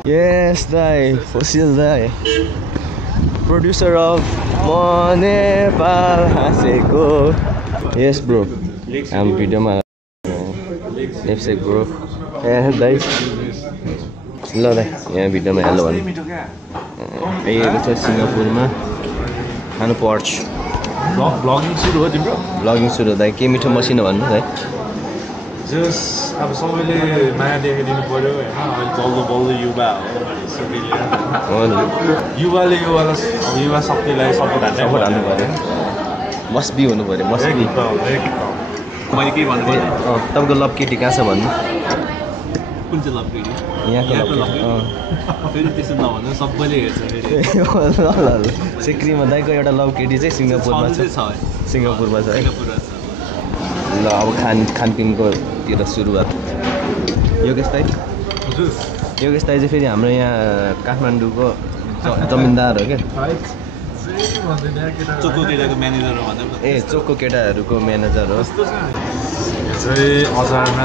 Yes, दाइ फसिल दाइ प्रोड्युसर अफ म नेपाल हाँसेको यस ब्रो हाम्रो भिडियोमा लेफ्ट साइड ब्रो ए दाइ ल दाइ यहाँ भिडियोमा हेलो भन्नु आइएको छ सिङ्गापुरमा खानु पर्छ ब्लगिङ सुरु हो तिम्रो ब्लगिङ सुरु दाइ के मिठो मसिनो भन्नु दाइ जस अब सबैले माया देखाइदिनु पर्यो होइन अहिले चल्दो बल्दो युवा हो युवाले युवा शक्तिलाई सपोर्ट हाल्नु पऱ्यो मस्ट बी हुनु पऱ्यो मस्ट बी मैले के भन्नु पर्यो तपाईँको लभ केटी कहाँ छ भन्नु कुन चाहिँ लभ केटी यहाँको लभ फेरि त्यसो नभन्नु सबैले हेर्छ फेरि ल सिक्रीमा दाइको एउटा लभ केटी चाहिँ सिङ्गापुरमा छ सिङ्गापुरमा छ है ल अब खानपिनको तिर सुरुवात योगेश दाइ योगेश दाइ चाहिँ फेरि हाम्रो यहाँ काठमाडौँको जमिनदार हो क्या चोको केटाको म्यानेजर हो भन्दा ए चोको केटाहरूको म्यानेजर हो अचारमा